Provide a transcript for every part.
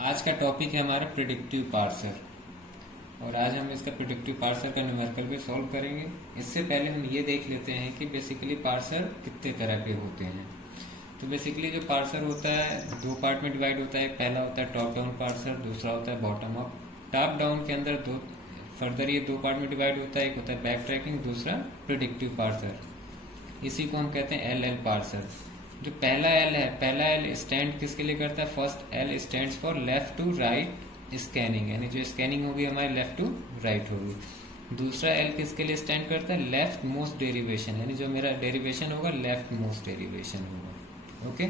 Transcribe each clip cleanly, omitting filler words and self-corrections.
आज का टॉपिक है हमारा प्रिडिक्टिव पार्सर और आज हम इसका प्रिडिक्टिव पार्सर का न्यूमेरिकल भी सॉल्व करेंगे। इससे पहले हम ये देख लेते हैं कि बेसिकली पार्सर कितने तरह के होते हैं। तो बेसिकली जो पार्सर होता है दो पार्ट में डिवाइड होता है। पहला होता है टॉप डाउन पार्सर, दूसरा होता है बॉटम अप। टॉप डाउन के अंदर ये दो पार्ट में डिवाइड होता है। एक होता है बैक ट्रैकिंग, दूसरा प्रिडिक्टिव पार्सर। इसी को हम कहते हैं एल पार्सर। जो पहला एल है, पहला एल स्टैंड किसके लिए करता है? First L stands for left to right scanning, यानी जो स्कैनिंग होगी हमारी लेफ्ट टू राइट होगी। दूसरा एल किसके लिए स्टैंड करता है? लेफ्ट मोस्ट डेरिवेशन, यानी जो मेरा डेरिवेशन होगा लेफ्ट मोस्ट डेरिवेशन होगा। Okay,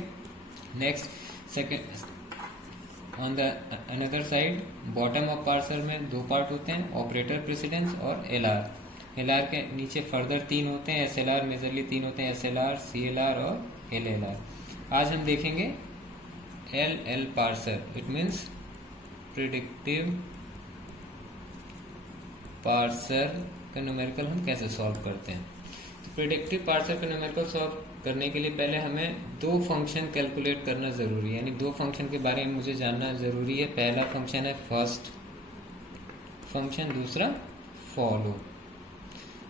next second on the another side bottom of parser में दो पार्ट होते हैं, ऑपरेटर प्रेसिडेंस और एलआर। एलआर के नीचे फर्दर तीन होते हैं, एसएलआर मेजरली तीन होते हैं, एसएलआर, सीएलआर और एलएलआर। आज हम देखेंगे L parser, it means predictive parser का न्यूमेरिकल हम कैसे सॉल्व करते हैं। तो प्रिडिक्टिव पार्सर का न्यूमेरिकल सॉल्व करने के लिए पहले हमें दो फंक्शन कैलकुलेट करना जरूरी है, यानी दो फंक्शन के बारे में मुझे जानना जरूरी है। पहला फंक्शन है फर्स्ट फंक्शन, दूसरा फॉलो।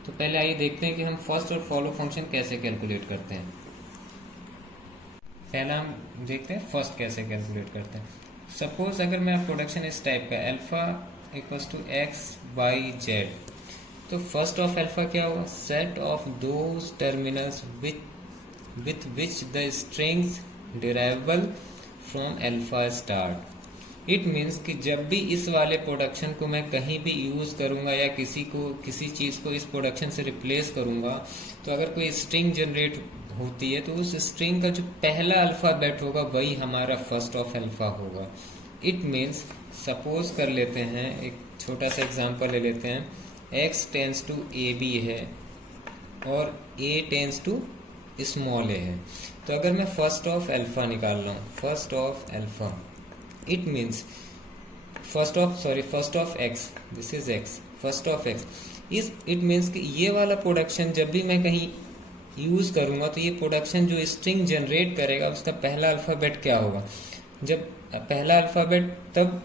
तो पहले आइए देखते हैं कि हम फर्स्ट और फॉलो फंक्शन कैसे कैलकुलेट करते हैं। पहला हम देखते हैं फर्स्ट कैसे कैलकुलेट करते हैं। सपोज अगर मेरा प्रोडक्शन इस टाइप का alpha equals to X Y Z, तो फर्स्ट ऑफ अल्फा क्या होगा? Set of those terminals with which the strings derivable from alpha start. It means कि जब भी इस वाले प्रोडक्शन को मैं कहीं भी यूज करूंगा या किसी चीज को इस प्रोडक्शन से रिप्लेस करूंगा, तो अगर कोई स्ट्रिंग जनरेट होती है तो उस स्ट्रिंग का जो पहला अल्फाबेट होगा वही हमारा फर्स्ट ऑफ अल्फा होगा। इट मीन्स सपोज कर लेते हैं, एक छोटा सा एग्जांपल ले लेते हैं। x tends to A B है और a tends to small A है। तो अगर मैं फर्स्ट ऑफ अल्फा निकाल रहा हूँ, first of alpha, it means first of x, this is x, first of x इस, इट मीन्स कि ये वाला प्रोडक्शन जब भी मैं कहीं यूज करूंगा तो ये प्रोडक्शन जो स्ट्रिंग जनरेट करेगा उसका पहला अल्फाबेट क्या होगा? जब पहला अल्फाबेट तब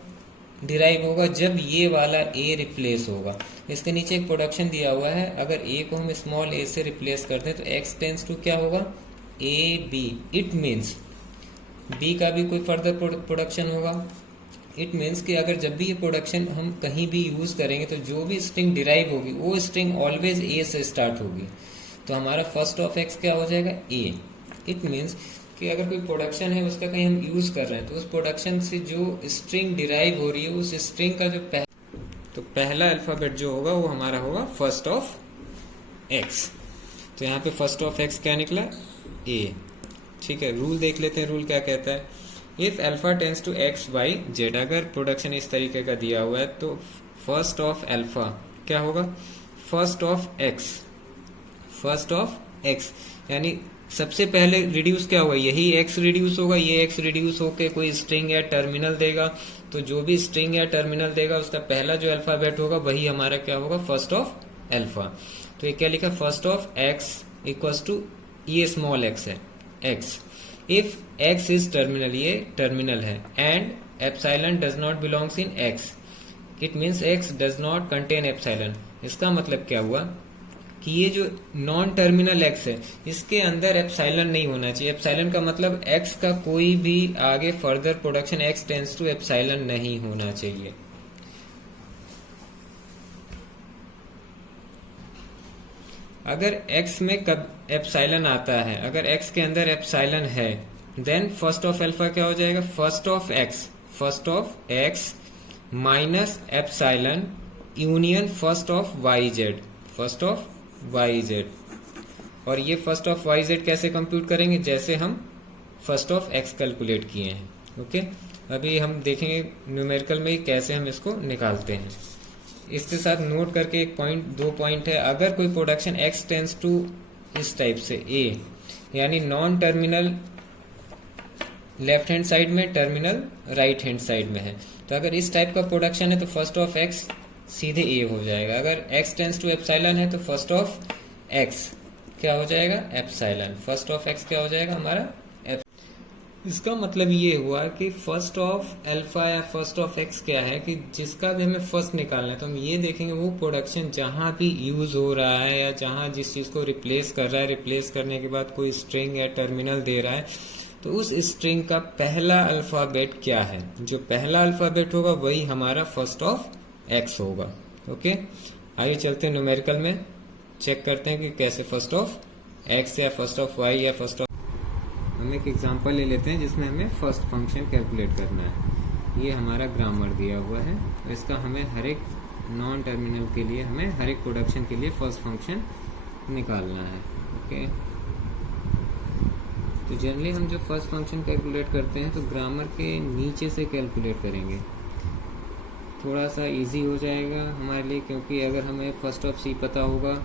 डिराइव होगा जब ये वाला ए रिप्लेस होगा। इसके नीचे एक प्रोडक्शन दिया हुआ है, अगर ए को हम स्मॉल ए से रिप्लेस करते हैं तो एक्स टेंस टू क्या होगा? A B. It means B का भी कोई फर्दर प्रोडक्शन होगा। इट मीन्स कि अगर जब भी ये प्रोडक्शन हम कहीं भी यूज करेंगे तो जो भी स्ट्रिंग डिराइव होगी वो स्ट्रिंग ऑलवेज ए से स्टार्ट होगी। तो हमारा फर्स्ट ऑफ एक्स क्या हो जाएगा? ए। इट मीन्स कि अगर कोई प्रोडक्शन है उसका कहीं हम यूज कर रहे हैं तो उस प्रोडक्शन से जो स्ट्रिंग डिराइव हो रही है उस स्ट्रिंग का जो पहला अल्फाबेट जो होगा वो हमारा होगा फर्स्ट ऑफ एक्स। तो यहाँ पे फर्स्ट ऑफ एक्स क्या निकला? ए। ठीक है, रूल देख लेते हैं। रूल क्या कहता है? If alpha tends to X Y Z, अगर प्रोडक्शन इस तरीके का दिया हुआ है तो फर्स्ट ऑफ अल्फा क्या होगा? First of x, first of x, यानी सबसे पहले रिड्यूस क्या होगा? यही एक्स रिड्यूस होगा, ये एक्स रिड्यूस होके कोई स्ट्रिंग या टर्मिनल देगा, तो जो भी स्ट्रिंग या टर्मिनल देगा उसका पहला जो अल्फाबेट होगा वही हमारा क्या होगा? First of alpha. तो ये क्या लिखा? First of X equals to, ये स्मॉल एक्स है, X. If X is terminal, ये टर्मिनल है, and epsilon does not belongs in X, it means X does not contain epsilon. इसका मतलब क्या हुआ कि ये जो नॉन टर्मिनल एक्स है इसके अंदर एप्सिलॉन नहीं होना चाहिए। एप्सिलॉन का मतलब एक्स का कोई भी आगे further production X tends to epsilon नहीं होना चाहिए। अगर एक्स में कब एप्सिलॉन आता है, अगर एक्स के अंदर एप्सिलॉन है, देन फर्स्ट ऑफ अल्फा क्या हो जाएगा? First of X minus epsilon union first of Y Z, first of Y Z. और ये फर्स्ट ऑफ वाई जेड कैसे कंप्यूट करेंगे? जैसे हम फर्स्ट ऑफ एक्स कैलकुलेट किए हैं। ओके, अभी हम देखेंगे न्यूमेरिकल में कैसे हम इसको निकालते हैं। इसके साथ नोट करके एक पॉइंट, दो पॉइंट है। अगर कोई प्रोडक्शन एक्स टेंस टू इस टाइप से ए, यानी non terminal left hand side में, टर्मिनल राइट हैंड साइड में है, तो अगर इस टाइप का प्रोडक्शन है तो फर्स्ट ऑफ एक्स सीधे ए हो जाएगा। अगर x टेंस टू एप्सिलॉन है तो फर्स्ट ऑफ x क्या हो जाएगा? एप्सिलॉन। फर्स्ट ऑफ x क्या हो जाएगा हमारा? इसका मतलब ये हुआ कि फर्स्ट ऑफ अल्फा या फर्स्ट ऑफ एक्स क्या है कि जिसका भी हमें फर्स्ट निकालना है तो हम ये देखेंगे वो प्रोडक्शन जहां भी यूज हो रहा है या जहां जिस चीज को रिप्लेस कर रहा है, रिप्लेस करने के बाद कोई स्ट्रिंग या टर्मिनल दे रहा है, तो उस स्ट्रिंग का पहला अल्फाबेट क्या है, जो पहला अल्फाबेट होगा वही हमारा फर्स्ट ऑफ एक्स होगा। ओके, आइए चलते हैं न्यूमेरिकल में, चेक करते हैं कि कैसे फर्स्ट ऑफ एक्स या फर्स्ट ऑफ वाई या फर्स्ट ऑफ, हम एक एग्जांपल ले लेते हैं जिसमें हमें फर्स्ट फंक्शन कैलकुलेट करना है। ये हमारा ग्रामर दिया हुआ है, तो इसका हमें हर एक नॉन टर्मिनल के लिए, हमें हर एक प्रोडक्शन के लिए फर्स्ट फंक्शन निकालना है। ओके, तो जनरली हम जब फर्स्ट फंक्शन कैलकुलेट करते हैं तो ग्रामर के नीचे से कैलकुलेट करेंगे, थोड़ा सा इजी हो जाएगा हमारे लिए, क्योंकि अगर हमें फर्स्ट ऑफ सी पता होगा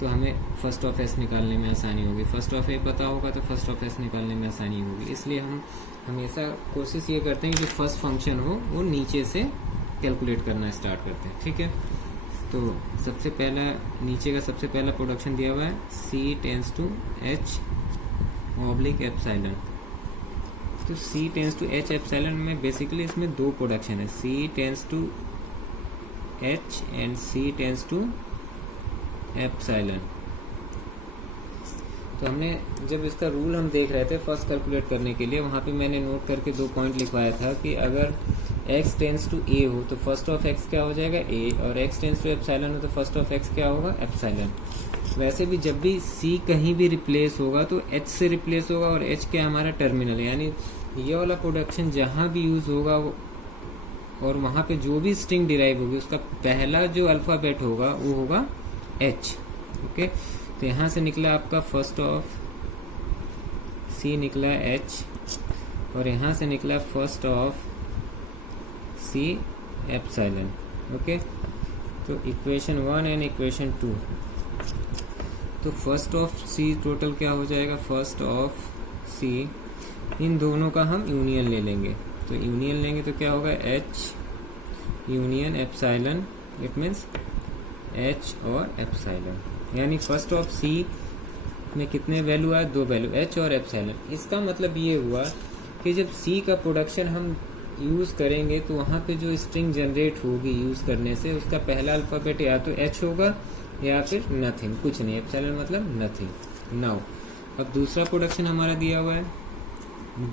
तो हमें फर्स्ट ऑफ एस निकालने में आसानी होगी, फर्स्ट ऑफ ए पता होगा तो फर्स्ट ऑफ एस निकालने में आसानी होगी। इसलिए हम हमेशा कोशिश ये करते हैं कि जो फर्स्ट फंक्शन हो वो नीचे से कैलकुलेट करना स्टार्ट करते हैं। ठीक है, तो सबसे पहला नीचे का सबसे पहला प्रोडक्शन दिया हुआ है C tends to H oblique epsilon. तो C tends to H epsilon में बेसिकली इसमें दो प्रोडक्शन है, C tends to H and C tends to epsilon. तो हमने जब इसका रूल हम देख रहे थे फर्स्ट कैलकुलेट करने के लिए, वहाँ पे मैंने नोट करके 2 पॉइंट लिखवाया था कि अगर x टेंस टू a हो तो फर्स्ट ऑफ x क्या हो जाएगा a, और x टेंस टू एप्सिलॉन हो तो फर्स्ट ऑफ x क्या होगा एप्सिलॉन। वैसे भी जब भी c कहीं भी रिप्लेस होगा तो h से रिप्लेस होगा, और h क्या हमारा टर्मिनल है, यानी ये वाला प्रोडक्शन जहाँ भी यूज होगा और वहाँ पे जो भी स्ट्रिंग डिराइव होगी उसका पहला जो अल्फाबेट होगा वो होगा h। ओके, तो यहाँ से निकला आपका फर्स्ट ऑफ c निकला h, और यहाँ से निकला first of c epsilon. Okay, तो इक्वेशन 1 एंड इक्वेशन 2, तो फर्स्ट ऑफ c टोटल क्या हो जाएगा, फर्स्ट ऑफ c, इन दोनों का हम यूनियन ले लेंगे, तो यूनियन लेंगे तो क्या होगा h union epsilon, it means h और एप्सिलॉन, यानी फर्स्ट ऑफ c में कितने वैल्यू आए, 2 वैल्यू h और एप्सिलॉन। इसका मतलब ये हुआ कि जब c का प्रोडक्शन हम यूज करेंगे तो वहाँ पे जो स्ट्रिंग जनरेट होगी यूज करने से उसका पहला अल्फाबेट या तो h होगा या फिर नथिंग, कुछ नहीं, एप्सिलॉन मतलब नथिंग। नाउ अब दूसरा प्रोडक्शन हमारा दिया हुआ है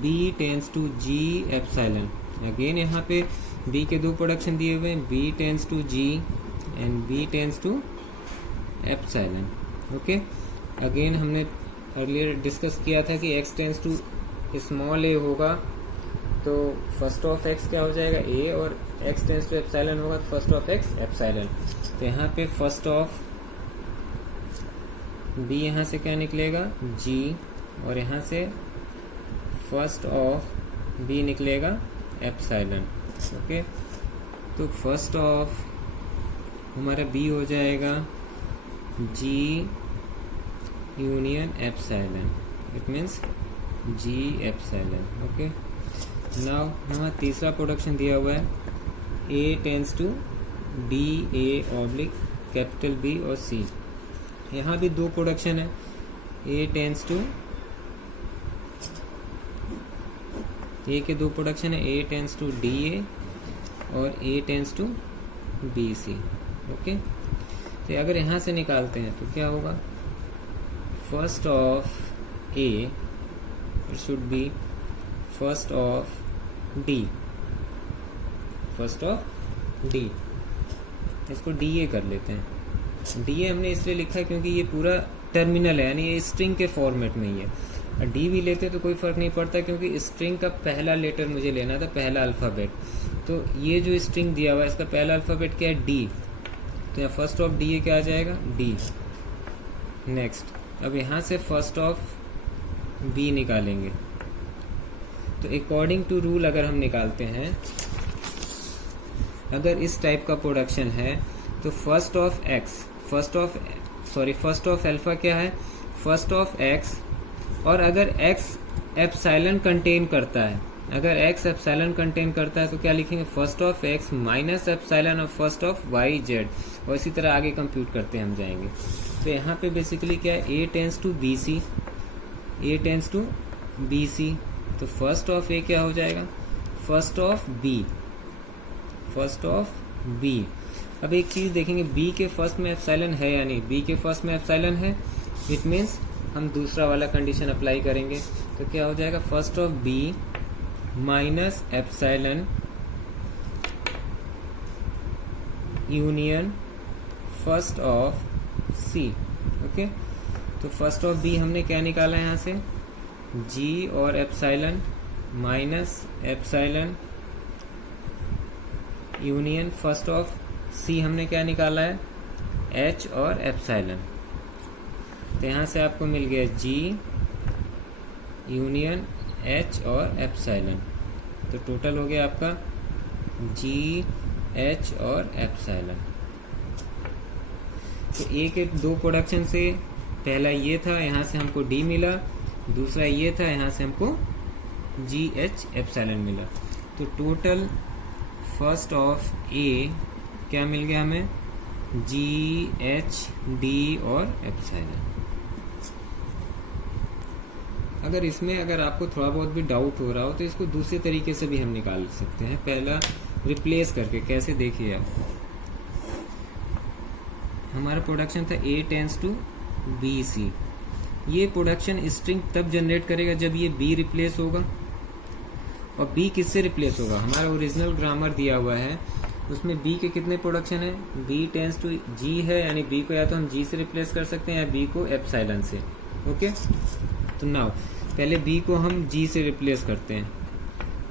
b tends to g epsilon. Again यहाँ पे b के 2 प्रोडक्शन दिए हुए हैं, b tends to g and b tends to epsilon. Okay, again हमने अर्लियर डिस्कस किया था कि x tends to small a होगा तो फर्स्ट ऑफ x क्या हो जाएगा a, और x टेंस टू एप्सिलॉन होगा तो फर्स्ट ऑफ x एप्सिलॉन। तो यहाँ पे फर्स्ट ऑफ b यहाँ से क्या निकलेगा g, और यहाँ से फर्स्ट ऑफ b निकलेगा एप्सिलॉन। ओके, तो फर्स्ट ऑफ हमारा b हो जाएगा g union epsilon, it means g epsilon. Okay, now हमारा तीसरा प्रोडक्शन दिया हुआ है a tends to d a oblique capital B और c। यहाँ भी 2 प्रोडक्शन है, a टेंस टू, a के 2 प्रोडक्शन है, a tends to d a और a tends to b c। Okay, तो अगर यहाँ से निकालते हैं तो क्या होगा, first of a it should be first of d, first of d, इसको da कर लेते हैं। da हमने इसलिए लिखा है क्योंकि ये पूरा टर्मिनल है, यानी ये स्ट्रिंग के फॉर्मेट में ही है, और d भी लेते तो कोई फर्क नहीं पड़ता क्योंकि स्ट्रिंग का पहला लेटर मुझे लेना था, पहला अल्फाबेट। तो ये जो स्ट्रिंग दिया हुआ है इसका पहला अल्फाबेट क्या है d, तो यहाँ फर्स्ट ऑफ डी क्या आ जाएगा d। नेक्स्ट अब यहाँ से फर्स्ट ऑफ b निकालेंगे, तो अकॉर्डिंग टू रूल अगर हम निकालते हैं, अगर इस टाइप का प्रोडक्शन है तो फर्स्ट ऑफ अल्फा क्या है, फर्स्ट ऑफ x, और अगर x एप्सिलॉन कंटेन करता है, अगर x एप्सिलॉन कंटेन करता है तो क्या लिखेंगे, first of x minus epsilon और फर्स्ट ऑफ y z, और इसी तरह आगे कंप्यूट करते हम जाएंगे। तो यहाँ पे बेसिकली क्या है, a tends to bc, a tends to bc, तो फर्स्ट ऑफ ए क्या हो जाएगा, first of B, first of B. अब एक चीज देखेंगे, बी के फर्स्ट में एप्सिलॉन है या नहीं, बी के फर्स्ट में एप्सिलॉन है, इट मीन्स हम दूसरा वाला कंडीशन अप्लाई करेंगे। तो क्या हो जाएगा, first of B minus epsilon union first of C. Okay, तो फर्स्ट ऑफ बी हमने क्या निकाला है यहाँ से, जी और epsilon minus epsilon union first of C हमने क्या निकाला है, एच और एप्सिलॉन। तो यहाँ से आपको मिल गया जी यूनियन एच और एप्सिलॉन। तो टोटल हो गया आपका जी एच और एप्सिलॉन। तो एक एक दो प्रोडक्शन से पहला ये था, यहाँ से हमको डी मिला, दूसरा ये था, यहाँ से हमको जी एच एप्सिलॉन मिला। तो टोटल फर्स्ट ऑफ ए क्या मिल गया हमें, जी एच डी और एप्सिलॉन। अगर इसमें अगर आपको थोड़ा बहुत भी डाउट हो रहा हो तो इसको दूसरे तरीके से भी हम निकाल सकते हैं, पहला रिप्लेस करके। कैसे, देखिए आप, हमारा प्रोडक्शन था ए टेंस टू बी सी। ये प्रोडक्शन स्ट्रिंग तब जनरेट करेगा जब ये बी रिप्लेस होगा। और बी किससे रिप्लेस होगा, हमारा ओरिजिनल ग्रामर दिया हुआ है उसमें बी के कितने प्रोडक्शन है, बी टेंस टू जी है, यानी बी को या तो हम जी से रिप्लेस कर सकते हैं या बी को एप्सिलॉन से। ओके, तो नाउ पहले बी को हम जी से रिप्लेस करते हैं।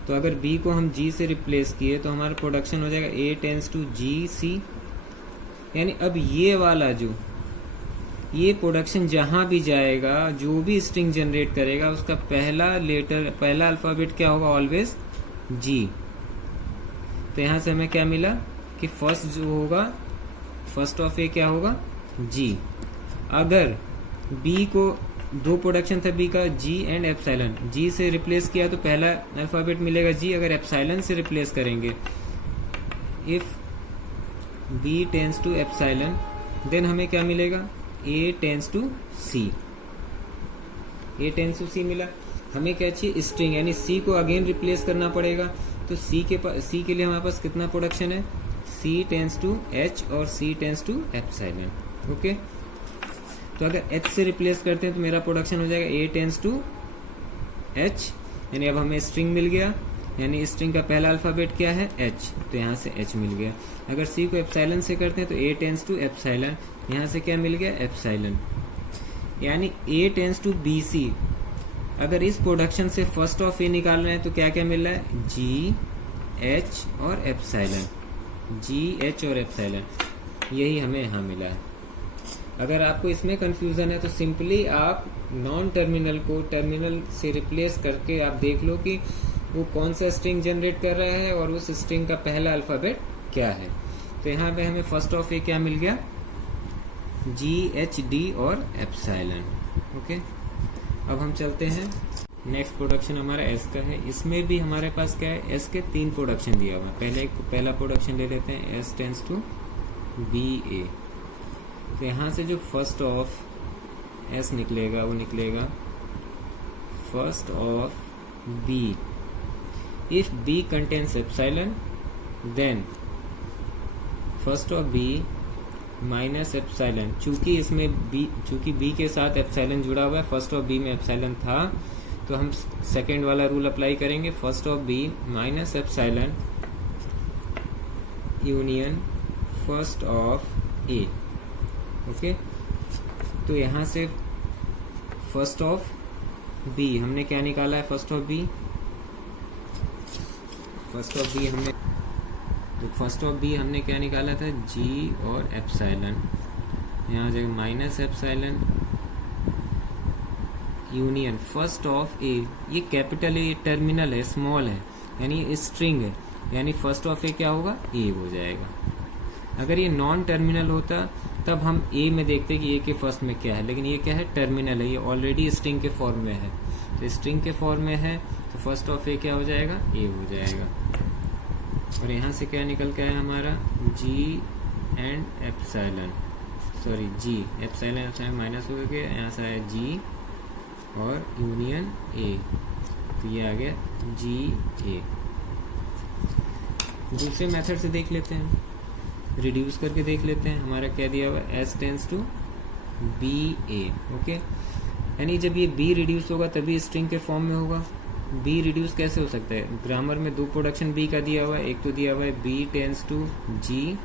तो अगर बी को हम जी से रिप्लेस किए तो हमारा प्रोडक्शन हो जाएगा ए टेंस टू जी सी। यानी अब ये वाला जो ये प्रोडक्शन जहां भी जाएगा, जो भी स्ट्रिंग जनरेट करेगा, उसका पहला लेटर, पहला अल्फाबेट क्या होगा, ऑलवेज जी। तो यहां से हमें क्या मिला कि फर्स्ट जो होगा, फर्स्ट ऑफ ए क्या होगा, जी। अगर बी को दो प्रोडक्शन था बी का, जी एंड एप्सिलॉन, जी से रिप्लेस किया तो पहला अल्फाबेट मिलेगा जी। अगर एप्सिलॉन से रिप्लेस करेंगे, if B tends to epsilon, then हमें क्या मिलेगा, A tends to C. A tends to C मिला। हमें क्या चाहिए, स्ट्रिंग, यानी सी को अगेन रिप्लेस करना पड़ेगा। तो सी के लिए हमारे पास कितना प्रोडक्शन है, सी टेंस टू एच और सी टेंस टू एप्सिलॉन। ओके, तो अगर एच से रिप्लेस करते हैं तो मेरा प्रोडक्शन हो जाएगा ए टेंस टू एच। यानी अब हमें स्ट्रिंग मिल गया, यानी स्ट्रिंग का पहला अल्फाबेट क्या है, एच, तो यहाँ से एच मिल गया। अगर सी को एप्सिलॉन से करते हैं तो ए टेंस टू एप्सिलॉन, यहाँ से क्या मिल गया, एप्सिलॉन। यानी ए टेंस टू बी सी, अगर इस प्रोडक्शन से फर्स्ट ऑफ ए निकाल रहे हैं तो क्या क्या मिल रहा है, जी एच और एप्सिलॉन, जी एच और एप्सिलॉन, यही हमें यहाँ मिला है। अगर आपको इसमें कंफ्यूजन है तो सिंपली आप नॉन टर्मिनल को टर्मिनल से रिप्लेस करके आप देख लो कि वो कौन सा स्ट्रिंग जनरेट कर रहा है और उस स्ट्रिंग का पहला अल्फाबेट क्या है। तो यहाँ पे हमें फर्स्ट ऑफ ए क्या मिल गया, जी एच डी और एप्सिलॉन। ओके, अब हम चलते हैं, नेक्स्ट प्रोडक्शन हमारा एस का है। इसमें भी हमारे पास क्या है, एस के 3 प्रोडक्शन दिया हुआ है। पहला प्रोडक्शन ले लेते हैं, एस टेंस टू बी ए। तो यहाँ से जो फर्स्ट ऑफ एस निकलेगा वो निकलेगा first of B. If B contains epsilon then first of B minus epsilon. चूंकि बी के साथ एप्सिलॉन जुड़ा हुआ है, फर्स्ट ऑफ बी में एप्सिलॉन था, तो हम सेकेंड वाला रूल अप्लाई करेंगे, first of B minus epsilon union first of A. Okay, तो यहाँ से फर्स्ट ऑफ बी हमने क्या निकाला है, फर्स्ट ऑफ बी हमने क्या निकाला था, जी और एप्सिलॉन। यहाँ जाएगा minus epsilon union first of A. ये कैपिटल है, ये टर्मिनल है, स्मॉल है, यानी ये स्ट्रिंग है, यानी फर्स्ट ऑफ ए क्या होगा, ए हो जाएगा। अगर ये नॉन टर्मिनल होता तब हम ए में देखते कि ए के फर्स्ट में क्या है, लेकिन ये क्या है, टर्मिनल है, ये ऑलरेडी स्ट्रिंग के फॉर्म में है। तो स्ट्रिंग के फॉर्म में है तो फर्स्ट ऑफ ए क्या हो जाएगा, ए हो जाएगा। और यहाँ से क्या निकल के आया हमारा, G and epsilon, sorry G epsilon minus हो गया, यहाँ से आया जी और यूनियन ए। तो ये आ गया जी ए। दूसरे मेथड से देख लेते हैं, रिड्यूस करके देख लेते हैं। हमारा क्या दिया हुआ है, S tends to B A. Okay, यानी जब ये बी रिड्यूस होगा तभी स्ट्रिंग के फॉर्म में होगा। बी रिड्यूस कैसे हो सकता है, ग्रामर में दो प्रोडक्शन बी का दिया हुआ है, एक तो दिया हुआ है बी टेंस टू जी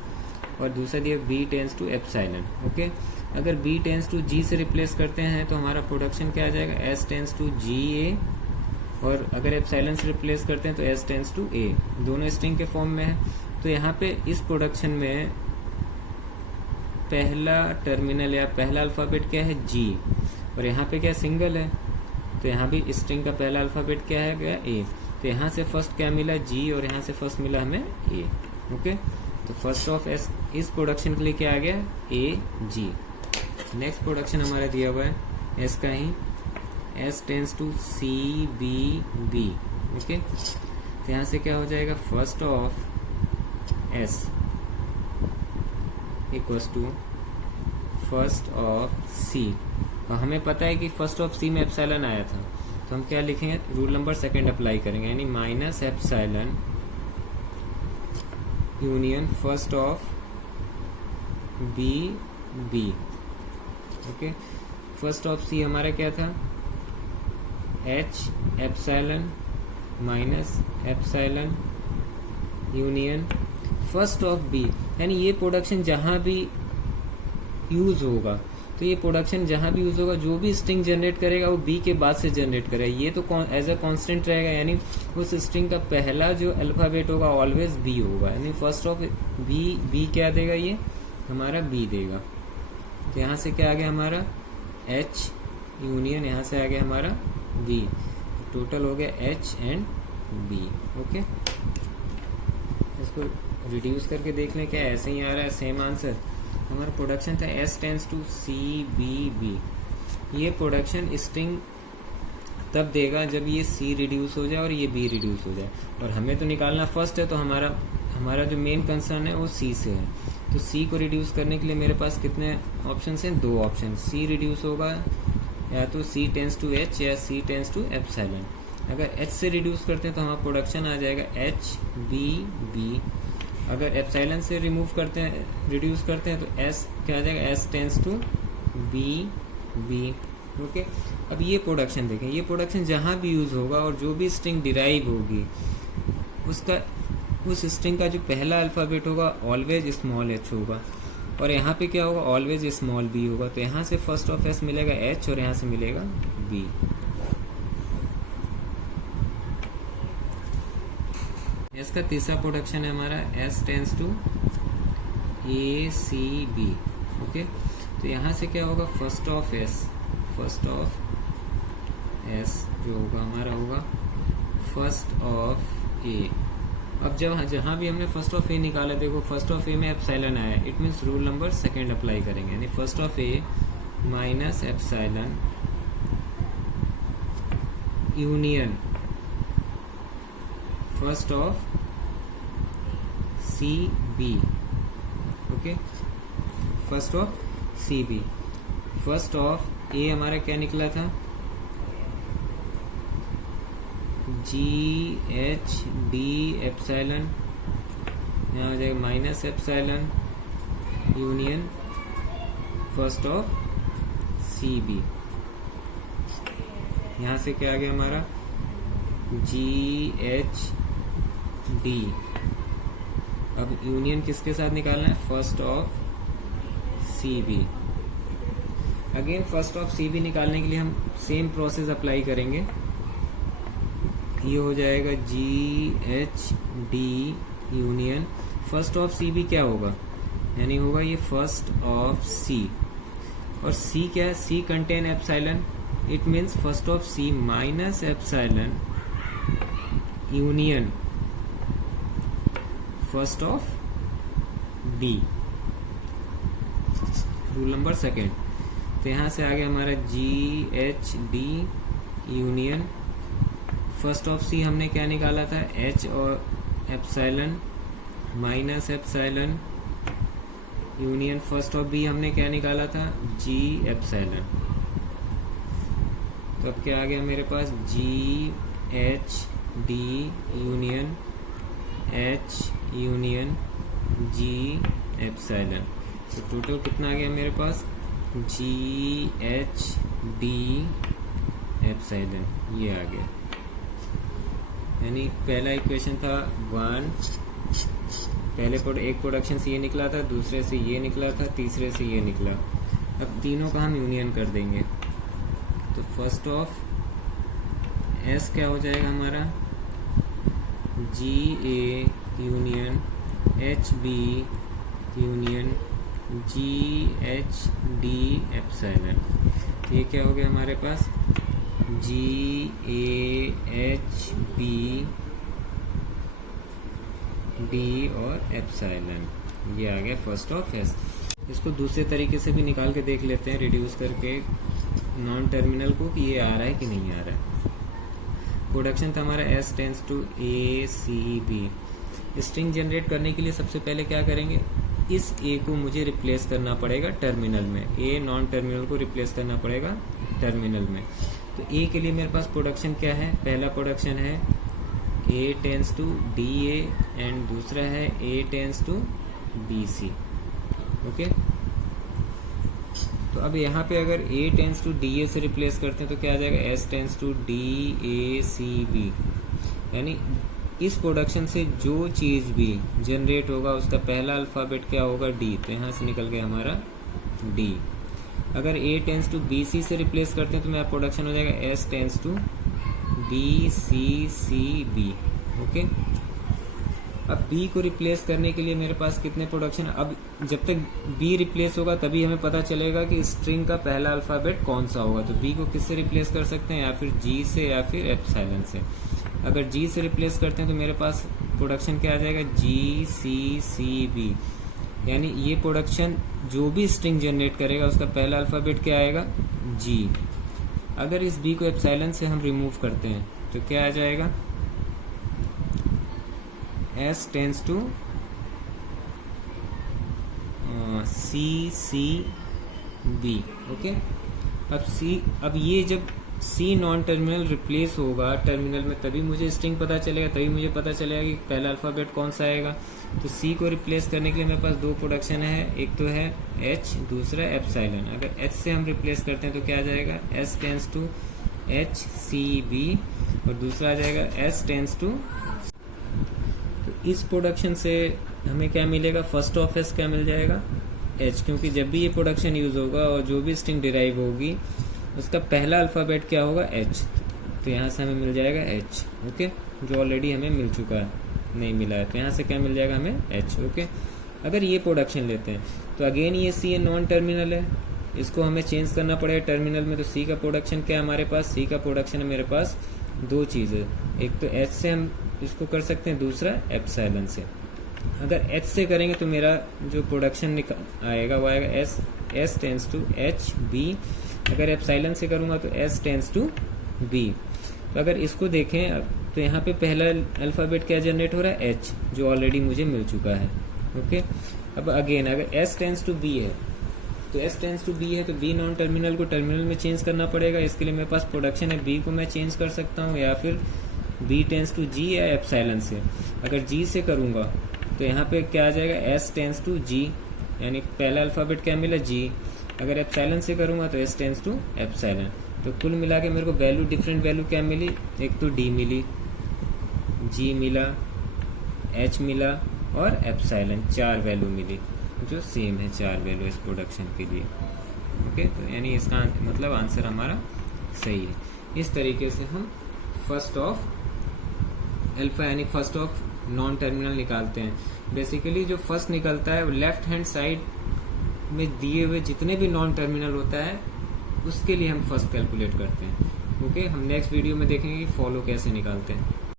और दूसरा दिया B tends to epsilon. Okay, अगर बी टेंस टू जी से रिप्लेस करते हैं तो हमारा प्रोडक्शन क्या आ जाएगा, एस टेंस टू जी ए, और अगर एप्सिलॉन से रिप्लेस करते हैं तो एस टेंस टू ए। दोनों स्ट्रिंग के फॉर्म में है। तो यहाँ पे इस प्रोडक्शन में पहला टर्मिनल या पहला अल्फ़ाबेट क्या है, जी, और यहाँ पे क्या सिंगल है, तो यहाँ भी स्ट्रिंग का पहला अल्फ़ाबेट क्या है, गया ए। तो यहाँ से फर्स्ट क्या मिला, जी, और यहाँ से फर्स्ट मिला हमें ए। ओके, तो फर्स्ट ऑफ एस इस प्रोडक्शन के लिए क्या आ गया, ए जी। नेक्स्ट प्रोडक्शन हमारा दिया हुआ है एस का ही, S tends to C B B. Okay, तो यहाँ से क्या हो जाएगा, first of S equals to first of C. और हमें पता है कि फर्स्ट ऑफ सी में एप्सिलॉन आया था, तो हम क्या लिखेंगे, रूल नंबर सेकंड अप्लाई करेंगे, यानी minus epsilon union first of B B. Okay, first of C हमारा क्या था, H epsilon minus epsilon union first of B. यानी ये प्रोडक्शन जहां भी यूज होगा, तो ये प्रोडक्शन जहां भी यूज होगा, जो भी स्ट्रिंग जनरेट करेगा वो बी के बाद से जनरेट करेगा। ये तो एज अ कांस्टेंट रहेगा, यानी उस स्ट्रिंग का पहला जो अल्फाबेट होगा ऑलवेज बी होगा। यानी फर्स्ट ऑफ बी क्या देगा, ये हमारा बी देगा। तो यहाँ से क्या आ गया हमारा, एच यूनियन, यहाँ से आ गया हमारा बी। टोटल हो गया एच एंड बी। ओके, इसको रिड्यूस करके देख लें, क्या ऐसे ही आ रहा है सेम आंसर। हमारा प्रोडक्शन था S tends to C B B. ये प्रोडक्शन स्ट्रिंग तब देगा जब ये सी रिड्यूस हो जाए और ये बी रिड्यूस हो जाए, और हमें तो निकालना फर्स्ट है, तो हमारा जो मेन कंसर्न है वो सी से है। तो सी को रिड्यूस करने के लिए मेरे पास कितने ऑप्शन हैं, दो ऑप्शन। सी रिड्यूस होगा या तो सी टेंस टू एच या सी टेंस टू एप्सिलॉन। अगर एच से रिड्यूस करते हैं तो हमारा प्रोडक्शन आ जाएगा एच बी बी। अगर एप्सिलॉन से रिमूव करते हैं, रिड्यूस करते हैं, तो एस क्या आ जाएगा, S tends to B B. Okay, अब ये प्रोडक्शन देखें, ये प्रोडक्शन जहाँ भी यूज होगा और जो भी स्ट्रिंग डिराइव होगी उसका, उस स्ट्रिंग का जो पहला अल्फ़ाबेट होगा ऑलवेज स्मॉल एच होगा, और यहाँ पे क्या होगा, ऑलवेज स्मॉल बी होगा। तो यहाँ से फर्स्ट ऑफ एस मिलेगा एच और यहाँ से मिलेगा बी। एस का तीसरा प्रोडक्शन है हमारा S tends to A C B. Okay, तो यहाँ से क्या होगा, फर्स्ट ऑफ एस जो होगा हमारा होगा फर्स्ट ऑफ ए। अब जब जहाँ भी हमने फर्स्ट ऑफ ए निकाला, देखो फर्स्ट ऑफ ए में एप्सिलॉन आया, it means rule number second apply करेंगे, यानी first of A minus epsilon union first of C B. Okay, first of C B. First of A हमारा क्या निकला था, जी एच डी एप्सिलॉन, यहाँ हो जाएगा minus epsilon union first of C B. यहाँ से क्या आ गया हमारा, जी एच डी। अब यूनियन किसके साथ निकालना है, first of C B. Again first of C B निकालने के लिए हम सेम प्रोसेस अप्लाई करेंगे। ये हो जाएगा G H D union first of C B क्या होगा, यानी होगा ये फर्स्ट ऑफ सी, और सी क्या है, C contain epsilon, it means first of C minus epsilon union first of B, rule number second. तो यहाँ से आ गया हमारा G H D union first of C, हमने क्या निकाला था, एच और epsilon minus epsilon union first of B, हमने क्या निकाला था, जी एप्सिलॉन। तो अब क्या आ गया मेरे पास, G H D union H union G epsilon. तो टोटल कितना आ गया मेरे पास, जी एच डी एप्सिलॉन, ये आ गया। यानी पहला इक्वेशन था 1, पहले एक प्रोडक्शन से ये निकला था, दूसरे से ये निकला था, तीसरे से ये निकला। अब तीनों का हम यूनियन कर देंगे। तो फर्स्ट ऑफ एस क्या हो जाएगा हमारा, G A union H B union G H D epsilon. ये क्या हो गया हमारे पास, G A H B D और एप्सिलॉन, ये आ गया फर्स्ट ऑफ एस। इसको दूसरे तरीके से भी निकाल के देख लेते हैं, रिड्यूस करके नॉन टर्मिनल को, कि ये आ रहा है कि नहीं आ रहा है। प्रोडक्शन था हमारा S tends to A C B. String generate करने के लिए सबसे पहले क्या करेंगे, इस ए को मुझे रिप्लेस करना पड़ेगा टर्मिनल में, ए नॉन टर्मिनल को रिप्लेस करना पड़ेगा टर्मिनल में। तो ए के लिए मेरे पास प्रोडक्शन क्या है, पहला प्रोडक्शन है A tends to D A and दूसरा है A tends to B C. Okay, तो अब यहाँ पे अगर A tends to D A से रिप्लेस करते हैं तो क्या आ जाएगा, S tends to D A C B. यानी इस प्रोडक्शन से जो चीज़ भी जनरेट होगा उसका पहला अल्फ़ाबेट क्या होगा, डी। तो यहाँ से निकल गया हमारा डी। अगर A tends to B C से रिप्लेस करते हैं तो मेरा प्रोडक्शन हो जाएगा S tends to B C C B. Okay, अब बी को रिप्लेस करने के लिए मेरे पास कितने प्रोडक्शन, अब जब तक बी रिप्लेस होगा तभी हमें पता चलेगा कि स्ट्रिंग का पहला अल्फ़ाबेट कौन सा होगा। तो बी को किससे रिप्लेस कर सकते हैं, या फिर जी से या फिर एप्सिलॉन से। अगर जी से रिप्लेस करते हैं तो मेरे पास प्रोडक्शन क्या आ जाएगा, जी सी सी बी। यानी ये प्रोडक्शन जो भी स्ट्रिंग जनरेट करेगा उसका पहला अल्फ़ाबेट क्या आएगा, जी। अगर इस बी को एप्सिलॉन से हम रिमूव करते हैं तो क्या आ जाएगा, S tends to C C B. Okay, अब ये जब सी नॉन टर्मिनल रिप्लेस होगा टर्मिनल में तभी मुझे स्ट्रिंग पता चलेगा, तभी मुझे पता चलेगा कि पहला अल्फ़ाबेट कौन सा आएगा। तो सी को रिप्लेस करने के लिए मेरे पास दो प्रोडक्शन है, एक तो है एच, दूसरा एप्सिलॉन। अगर एच से हम रिप्लेस करते हैं तो क्या आ जाएगा, S tends to H C B, और दूसरा आ जाएगा एस टेंस टू। तो इस प्रोडक्शन से हमें क्या मिलेगा, फर्स्ट ऑफ एस क्या मिल जाएगा, एच। क्योंकि जब भी ये प्रोडक्शन यूज होगा और जो भी स्ट्रिंग डिराइव होगी उसका पहला अल्फ़ाबेट क्या होगा, एच। तो यहाँ से हमें मिल जाएगा एच। ओके, जो ऑलरेडी हमें मिल चुका है, नहीं मिला है, तो यहाँ से क्या मिल जाएगा हमें, एच। ओके, अगर ये प्रोडक्शन लेते हैं तो अगेन ये सी नॉन टर्मिनल है, इसको हमें चेंज करना पड़ेगा टर्मिनल में। तो सी का प्रोडक्शन क्या है हमारे पास, सी का प्रोडक्शन है मेरे पास दो चीज़ें, एक तो एच से हम इसको कर सकते हैं, दूसरा एप्सिलॉन से। अगर एच से करेंगे तो मेरा जो प्रोडक्शन आएगा वो आएगा S tends to H B. अगर एप्सिलॉन से करूँगा तो एस टेंस टू बी। तो अगर इसको देखें तो यहाँ पे पहला अल्फ़ाबेट क्या जनरेट हो रहा है, एच, जो ऑलरेडी मुझे मिल चुका है। ओके, अब अगेन अगर एस टेंस टू बी है तो एस टेंस टू बी है तो बी नॉन टर्मिनल को टर्मिनल में चेंज करना पड़ेगा। इसके लिए मेरे पास प्रोडक्शन है, बी को मैं चेंज कर सकता हूँ या फिर बी टेंस टू जी या एप्सिलॉन से। अगर जी से करूँगा तो यहाँ पे क्या आ जाएगा, एस टेंस टू जी, यानी पहला अल्फ़ाबेट क्या मिला, जी। अगर एप्सिलॉन से करूँगा तो एस टेंस टू एप्सिलॉन। तो कुल मिला के मेरे को वैल्यू, डिफरेंट वैल्यू क्या मिली, एक तो डी मिली, जी मिला, एच मिला और एप्सिलॉन, 4 वैल्यू मिली जो सेम है, 4 वैल्यू इस प्रोडक्शन के लिए। ओके, तो यानी इसका मतलब आंसर हमारा सही है। इस तरीके से हम फर्स्ट ऑफ अल्फा यानी फर्स्ट ऑफ नॉन टर्मिनल निकालते हैं। बेसिकली जो फर्स्ट निकलता है वो लेफ्ट हैंड साइड में दिए हुए जितने भी नॉन टर्मिनल होता है उसके लिए हम फर्स्ट कैलकुलेट करते हैं। ओके, हम नेक्स्ट वीडियो में देखेंगे कि फॉलो कैसे निकालते हैं।